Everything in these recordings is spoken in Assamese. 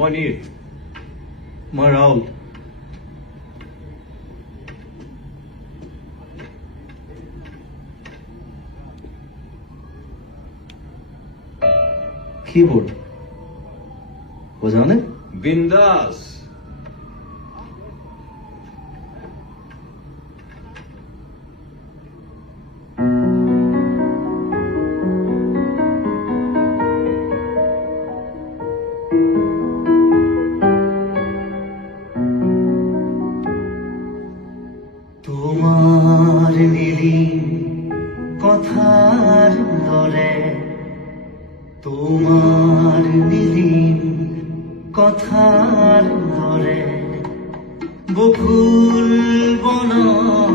মনিৰ, মই ৰাহুল। কিবোৰ্ড বোঝাও বিন্দাস। তোমাৰ নীলিম কথাৰ ধৰে, তোমাৰ নীলিম কথাৰ ধৰে বকুল বনৰ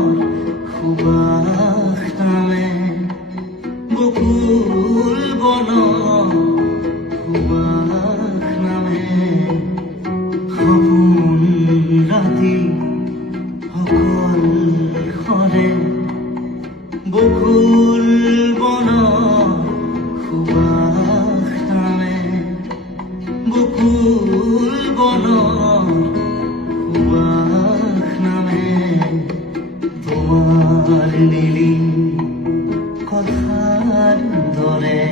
সুবাস নামে, বকুল বনৰ সুবাস নামে। সপোন ৰাতি অকল সৰে বকুল বনৰ সুবাস নামে, বকুল বনৰ সুবাস নামে। তোমাৰ নীলিম কথাৰ দৰে